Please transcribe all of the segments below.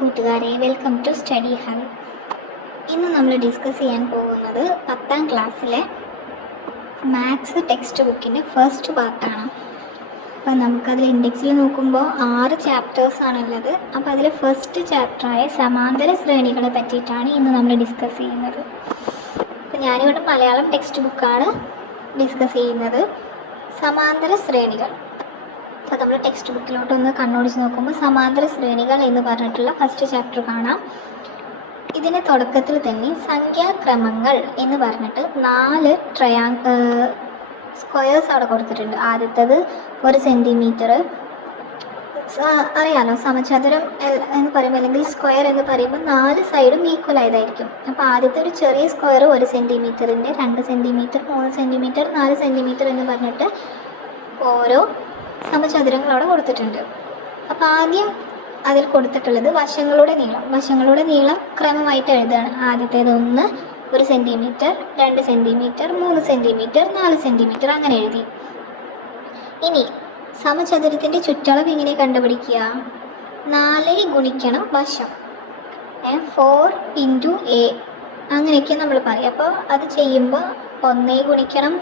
കൂട്ടുകാരെ welcome to study hub ഇന്ന് നമ്മൾ ഡിസ്കസ് ചെയ്യാൻ പോകുന്നത് പത്താം ക്ലാസ്സിലെ മാത്സ് ടെക്സ്റ്റ് ബുക്കിന്റെ ഫസ്റ്റ് പാർട്ടാണ് അപ്പം നമുക്കതിൽ ഇൻഡെക്സിൽ നോക്കുമ്പോൾ ആറ് ചാപ്റ്റേഴ്സ് ആണുള്ളത്. അപ്പോൾ അതിൽ ഫസ്റ്റ് ചാപ്റ്ററായ സമാന്തര ശ്രേണികളെ പറ്റിയിട്ടാണ് ഇന്ന് നമ്മൾ ഡിസ്കസ് ചെയ്യുന്നത്. അപ്പം ഞാനിവിടെ മലയാളം ടെക്സ്റ്റ് ബുക്കാണ് ഡിസ്കസ് ചെയ്യുന്നത്. സമാന്തര ശ്രേണികൾ. അപ്പോൾ നമ്മൾ ടെക്സ്റ്റ് ബുക്കിലോട്ട് ഒന്ന് കണ്ണോടിച്ച് നോക്കുമ്പോൾ സമാന്തര ശ്രേണികൾ എന്ന് പറഞ്ഞിട്ടുള്ള ഫസ്റ്റ് ചാപ്റ്റർ കാണാം. ഇതിന് തുടക്കത്തിൽ തന്നെ സംഖ്യാക്രമങ്ങൾ എന്ന് പറഞ്ഞിട്ട് നാല് ട്രയാ സ്ക്വയേഴ്സ് അവിടെ കൊടുത്തിട്ടുണ്ട്. ആദ്യത്തേത് ഒരു സെന്റിമീറ്റർ അറിയാലോ സമചതുരം എന്ന് പറയുമ്പോൾ അല്ലെങ്കിൽ സ്ക്വയർ എന്ന് പറയുമ്പോൾ നാല് സൈഡും ഈക്വൽ ആയതായിരിക്കും. അപ്പോൾ ആദ്യത്തെ ഒരു ചെറിയ സ്ക്വയർ ഒരു സെന്റിമീറ്ററിന്റെ രണ്ട് സെന്റിമീറ്റർ മൂന്ന് സെന്റിമീറ്റർ നാല് സെന്റിമീറ്റർ എന്ന് പറഞ്ഞിട്ട് ഓരോ സമചതുരങ്ങൾ അവിടെ കൊടുത്തിട്ടുണ്ട്. അപ്പോൾ ആദ്യം അതിൽ കൊടുത്തിട്ടുള്ളത് വശങ്ങളുടെ നീളം. വശങ്ങളുടെ നീളം ക്രമമായിട്ട് എഴുതുകയാണ്. ആദ്യത്തേത് ഒന്ന് ഒരു സെന്റിമീറ്റർ രണ്ട് സെന്റിമീറ്റർ മൂന്ന് സെന്റിമീറ്റർ നാല് സെന്റിമീറ്റർ അങ്ങനെ എഴുതി. ഇനി സമചതുരത്തിന്റെ ചുറ്റളവ് എങ്ങനെ കണ്ടുപിടിക്കുക? നാല് ഗുണിക്കണം വശം. ഫോർ ഇന്റു എ അങ്ങനെയൊക്കെ നമ്മൾ പറയും. അപ്പോൾ അത് ചെയ്യുമ്പോൾ ഒന്നേ ഗുണിക്കണം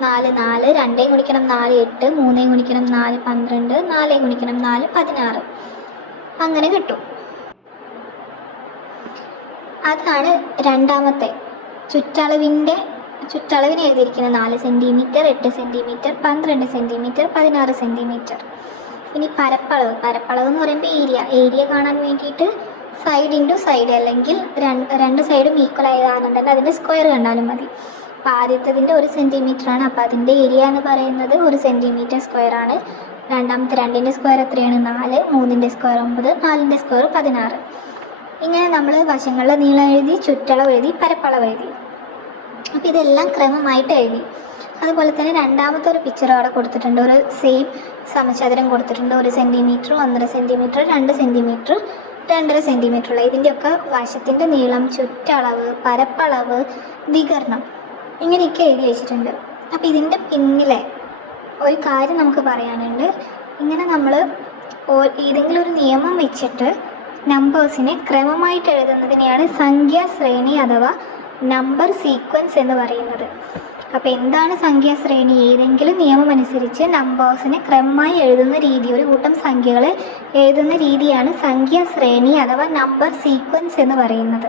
നാല് നാല് രണ്ടേ ഗുണിക്കണം നാല് എട്ട് മൂന്നേ ഗുണിക്കണം നാല് പന്ത്രണ്ട് നാലേ ഗുണിക്കണം നാല് പതിനാറ്. അങ്ങനെ കിട്ടും. അതാണ് രണ്ടാമത്തെ ചുറ്റളവിന്റെ ചുറ്റളവിന് എഴുതിയിരിക്കുന്ന നാല് സെന്റിമീറ്റർ എട്ട് സെന്റിമീറ്റർ പന്ത്രണ്ട് സെന്റിമീറ്റർ പതിനാറ് സെന്റിമീറ്റർ ഇനി പരപ്പളവ്. പരപ്പളവ് എന്ന് പറയുമ്പോൾ ഏരിയ. ഏരിയ കാണാൻ വേണ്ടിയിട്ട് സൈഡ് ഇന്റു സൈഡ് അല്ലെങ്കിൽ രണ്ട് രണ്ട് സൈഡും ഈക്വൽ ആയതാണെന്നുണ്ടെങ്കിൽ അതിന്റെ സ്ക്വയർ കണ്ടാലും മതി. അപ്പോൾ ആദ്യത്തതിന്റെ ഒരു ആണ്. അപ്പോൾ അതിന്റെ ഏരിയ എന്ന് പറയുന്നത് ഒരു സെന്റിമീറ്റർ സ്ക്വയർ ആണ്. രണ്ടാമത്തെ രണ്ടിന്റെ സ്ക്വയർ എത്രയാണ്? നാല്. മൂന്നിന്റെ സ്ക്വയർ ഒമ്പത്. നാലിന്റെ സ്ക്വയർ പതിനാറ്. ഇങ്ങനെ നമ്മൾ വശങ്ങളിലെ നീളം എഴുതി ചുറ്റളവ് എഴുതി പരപ്പളവ് എഴുതി. അപ്പോൾ ഇതെല്ലാം ക്രമമായിട്ട് എഴുതി. അതുപോലെ തന്നെ രണ്ടാമത്തെ ഒരു പിക്ചർ അവിടെ കൊടുത്തിട്ടുണ്ട്. ഒരു സെയിം സമചതുരം കൊടുത്തിട്ടുണ്ട്. ഒരു സെന്റിമീറ്റർ ഒന്നര സെന്റിമീറ്റർ രണ്ട് സെന്റിമീറ്റർ രണ്ടര സെന്റിമീറ്റർ ഉള്ള. ഇതിന്റെയൊക്കെ വശത്തിന്റെ നീളം ചുറ്റളവ് പരപ്പളവ് വികരണം ഇങ്ങനെയൊക്കെ എഴുതി വെച്ചിട്ടുണ്ട്. അപ്പോൾ ഇതിന്റെ പിന്നിലെ ഒരു കാര്യം നമുക്ക് പറയാനുണ്ട്. ഇങ്ങനെ നമ്മൾ ഏതെങ്കിലും ഒരു നിയമം വെച്ചിട്ട് നമ്പേഴ്സിനെ ക്രമമായിട്ട് എഴുതുന്നതിനെയാണ് സംഖ്യാശ്രേണി അഥവാ നമ്പർ സീക്വൻസ് എന്ന് പറയുന്നത്. അപ്പോൾ എന്താണ് സംഖ്യാശ്രേണി? ഏതെങ്കിലും നിയമം അനുസരിച്ച് നമ്പേഴ്സിനെ ക്രമമായി എഴുതുന്ന രീതി ഒരു കൂട്ടം സംഖ്യകളെ എഴുതുന്ന രീതിയാണ് സംഖ്യാശ്രേണി അഥവാ നമ്പർ സീക്വൻസ് എന്ന് പറയുന്നത്.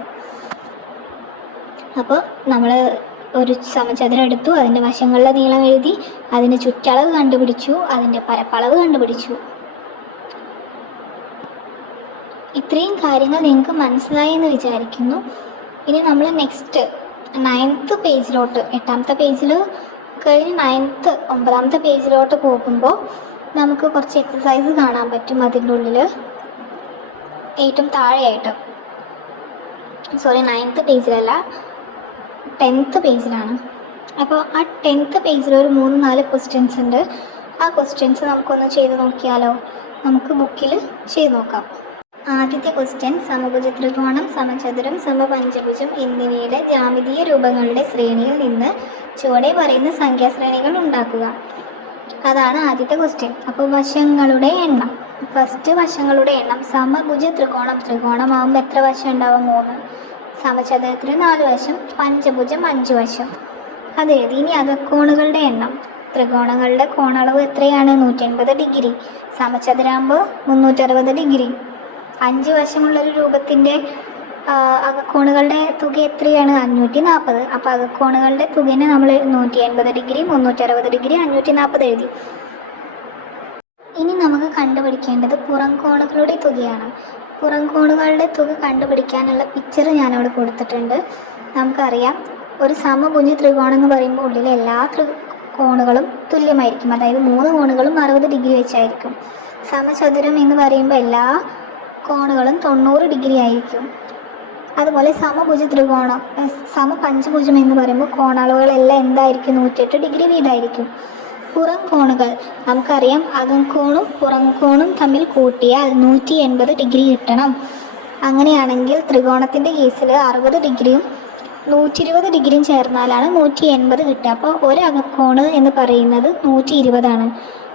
അപ്പോൾ നമ്മൾ ഒരു സമചതുരം എടുത്തു അതിന്റെ വശങ്ങളിലെ നീളം എഴുതി അതിന്റെ ചുറ്റളവ് കണ്ടുപിടിച്ചു അതിന്റെ പരപ്പളവ് കണ്ടുപിടിച്ചു. ഇത്രയും കാര്യങ്ങൾ നിങ്ങൾക്ക് മനസ്സിലായി എന്ന് വിചാരിക്കുന്നു. ഇനി നമ്മൾ നെക്സ്റ്റ് നയൻത്ത് പേജിലോട്ട് എട്ടാമത്തെ പേജിൽ കഴിഞ്ഞ് നയൻത്ത് ഒമ്പതാമത്തെ പേജിലോട്ട് പോകുമ്പോൾ നമുക്ക് കുറച്ച് എക്സസൈസ് കാണാൻ പറ്റും അതിന്റെ ഉള്ളിൽ ഏറ്റവും താഴെയായിട്ട്. സോറി നയൻത്ത് പേജിലല്ല ടെൻത്ത് പേജിലാണ് അപ്പോൾ ആ ടെൻത്ത് പേജിൽ ഒരു മൂന്ന് നാല് ക്വസ്റ്റ്യൻസ് ഉണ്ട്. ആ ക്വസ്റ്റ്യൻസ് നമുക്കൊന്ന് ചെയ്ത് നോക്കിയാലോ? നമുക്ക് ബുക്കിൽ ചെയ്ത് നോക്കാം. ആദ്യത്തെ ക്വസ്റ്റ്യൻ സമഭുജ ത്രികോണം സമചതുരം സമപഞ്ചഭുജം എന്നിവയുടെ ജാമിതീയ രൂപങ്ങളുടെ ശ്രേണിയിൽ നിന്ന് ചുവടെ പറയുന്ന സംഖ്യാശ്രേണികൾ ഉണ്ടാക്കുക. അതാണ് ആദ്യത്തെ ക്വസ്റ്റ്യൻ അപ്പോൾ വശങ്ങളുടെ എണ്ണം. ഫസ്റ്റ് വശങ്ങളുടെ എണ്ണം സമഭുജ ത്രികോണം ത്രികോണമാകുമ്പോൾ എത്ര വശം ഉണ്ടാവും? മൂന്ന്. സമചതുരത്തിന് നാല് വശം പഞ്ചഭുജം അഞ്ച് വശം. അത് എഴുതി ഇനി അകക്കോണുകളുടെ എണ്ണം. ത്രികോണങ്ങളുടെ കോണളവ് എത്രയാണ്? നൂറ്റി എൺപത് ഡിഗ്രി. സമചതുരാകുമ്പോൾ മുന്നൂറ്ററുപത് ഡിഗ്രി. അഞ്ച് വശമുള്ളൊരു രൂപത്തിന്റെ അകക്കോണുകളുടെ തുക എത്രയാണ്? അഞ്ഞൂറ്റി നാൽപ്പത് അപ്പോൾ അകക്കോണുകളുടെ തുകനെ നമ്മൾ നൂറ്റി എൺപത് ഡിഗ്രി മുന്നൂറ്ററുപത് ഡിഗ്രി അഞ്ഞൂറ്റി നാൽപ്പത് എഴുതി. ഇനി നമുക്ക് കണ്ടുപിടിക്കേണ്ടത് പുറംകോണുകളുടെ തുകയാണ്. പുറംകോണുകളുടെ തുക കണ്ടുപിടിക്കാനുള്ള പിക്ചർ ഞാനവിടെ കൊടുത്തിട്ടുണ്ട്. നമുക്കറിയാം ഒരു സമഭുജ ത്രികോണം എന്ന് പറയുമ്പോൾ ഉള്ളിലെ എല്ലാ ത്രി കോണുകളും തുല്യമായിരിക്കും. അതായത് മൂന്ന് കോണുകളും അറുപത് ഡിഗ്രി വെച്ചായിരിക്കും. സമചതുരം എന്ന് പറയുമ്പോൾ എല്ലാ കോണുകളും തൊണ്ണൂറ് ഡിഗ്രി ആയിരിക്കും. അതുപോലെ സമഭുജ ത്രികോണം സമ സമപഞ്ചഭുജം എന്ന് പറയുമ്പോൾ കോണളവുകളെല്ലാം എന്തായിരിക്കും? നൂറ്റെട്ട് ഡിഗ്രി വീതമായിരിക്കും. പുറം കോണുകൾ. നമുക്കറിയാം അകം കോണും പുറം കോണും തമ്മിൽ കൂട്ടിയാൽ നൂറ്റി എൺപത് ഡിഗ്രി കിട്ടണം. അങ്ങനെയാണെങ്കിൽ ത്രികോണത്തിന്റെ കേസിൽ അറുപത് ഡിഗ്രിയും നൂറ്റി ഇരുപത് ഡിഗ്രിയും ചേർന്നാലാണ് നൂറ്റി എൺപത് കിട്ടുക. അപ്പോൾ ഒരു അകക്കോണ് എന്ന് പറയുന്നത് നൂറ്റി ഇരുപതാണ്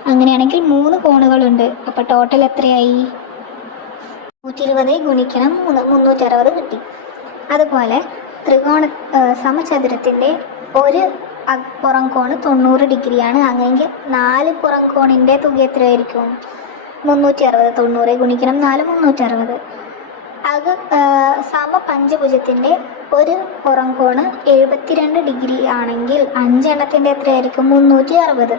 അങ്ങനെയാണെങ്കിൽ മൂന്ന് കോണുകളുണ്ട്. അപ്പോൾ ടോട്ടൽ എത്രയായി? നൂറ്റി ഇരുപത് ഗുണിക്കണം മൂന്ന് മുന്നൂറ്ററുപത് കിട്ടി. അതുപോലെ ത്രികോണ സമചതുരത്തിന്റെ ഒരു പുറം കോണ് തൊണ്ണൂറ് ഡിഗ്രിയാണ്. അങ്ങനെയെങ്കിൽ നാല് പുറം കോണിന്റെ തുക എത്രയായിരിക്കും? മുന്നൂറ്റി അറുപത് തൊണ്ണൂറ് ഗുണിക്കണം നാല് മുന്നൂറ്റി അറുപത് അത് ആ, സമ പഞ്ചഭുജത്തിന്റെ ഒരു പുറം കോണ് എഴുപത്തിരണ്ട് ഡിഗ്രി ആണെങ്കിൽ അഞ്ചെണ്ണത്തിന്റെ എത്രയായിരിക്കും? മുന്നൂറ്റി അറുപത്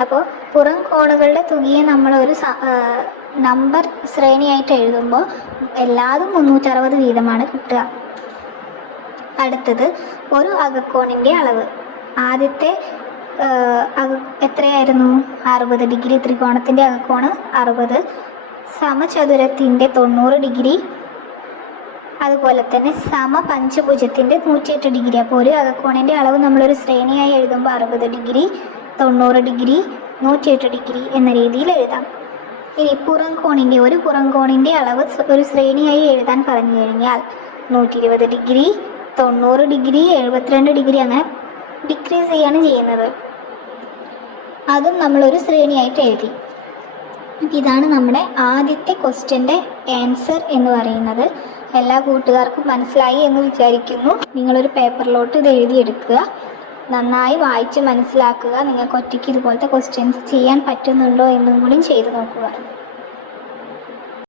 അപ്പോൾ പുറം കോണുകളുടെ തുകയെ നമ്മൾ ഒരു നമ്പർ ശ്രേണിയായിട്ട് എഴുതുമ്പോൾ എല്ലാതും മുന്നൂറ്ററുപത് വീതമാണ് കിട്ടുക. അടുത്തത് ഒരു അകക്കോണിന്റെ അളവ്. ആദ്യത്തെ എത്രയായിരുന്നു? അറുപത് ഡിഗ്രി ത്രികോണത്തിന്റെ അകക്കോണ് അറുപത്. സമചതുരത്തിന്റെ തൊണ്ണൂറ് ഡിഗ്രി. അതുപോലെ തന്നെ സമ പഞ്ചഭുജത്തിന്റെ നൂറ്റിയെട്ട് ഡിഗ്രി. അപ്പോൾ ഒരു അകക്കോണിന്റെ അളവ് നമ്മളൊരു ശ്രേണിയായി എഴുതുമ്പോൾ അറുപത് ഡിഗ്രി തൊണ്ണൂറ് ഡിഗ്രി നൂറ്റിയെട്ട് ഡിഗ്രി എന്ന രീതിയിൽ എഴുതാം. ഇനി പുറം കോണിന്റെ ഒരു പുറം കോണിന്റെ അളവ് ഒരു ശ്രേണിയായി എഴുതാൻ പറഞ്ഞു കഴിഞ്ഞാൽ നൂറ്റി ഇരുപത് ഡിഗ്രി തൊണ്ണൂറ് ഡിഗ്രി എഴുപത്തിരണ്ട് ഡിഗ്രി അങ്ങനെ ഡിക്രീസ് ചെയ്യാണ് ചെയ്യുന്നത്. അതും നമ്മളൊരു ശ്രേണിയായിട്ട് എഴുതി. ഇതാണ് നമ്മുടെ ആദ്യത്തെ ക്വസ്റ്റ്യന്റെ ആൻസർ എന്ന് പറയുന്നത്. എല്ലാ കൂട്ടുകാർക്കും മനസ്സിലായി എന്ന് വിചാരിക്കുന്നു. നിങ്ങളൊരു പേപ്പറിലോട്ട് ഇത് എഴുതിയെടുക്കുക. നന്നായി വായിച്ച് മനസ്സിലാക്കുക. നിങ്ങൾക്ക് ഒറ്റയ്ക്ക് ഇതുപോലത്തെ ക്വസ്റ്റ്യൻസ് ചെയ്യാൻ പറ്റുന്നുണ്ടോ എന്നും കൂടി ചെയ്തു നോക്കുക.